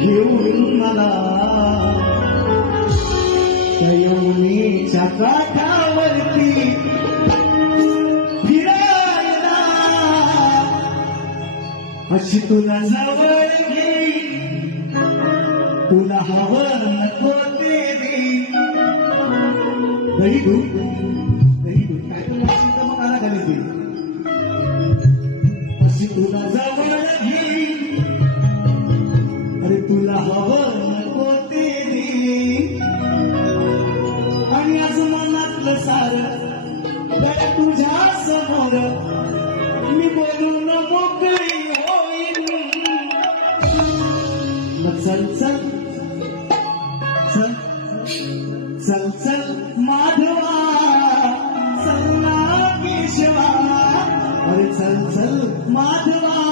घेऊन मला त्या यमुनेच्या काठावरती फिरायला अशी तुला जवळ घेईन, तुला हवं नको ते देईन. दही दूध काय तर मग आला घाली ते अशी तुला जवळ घेईन, अरे तुला हवं नको ते देईन. आणि आज मनातलं सारं तुझ्या समोर मी बोलून मोकळी होईन. चल चल चल चल चल माधवा, चल ना केशवा, अरे चल चल माधवा.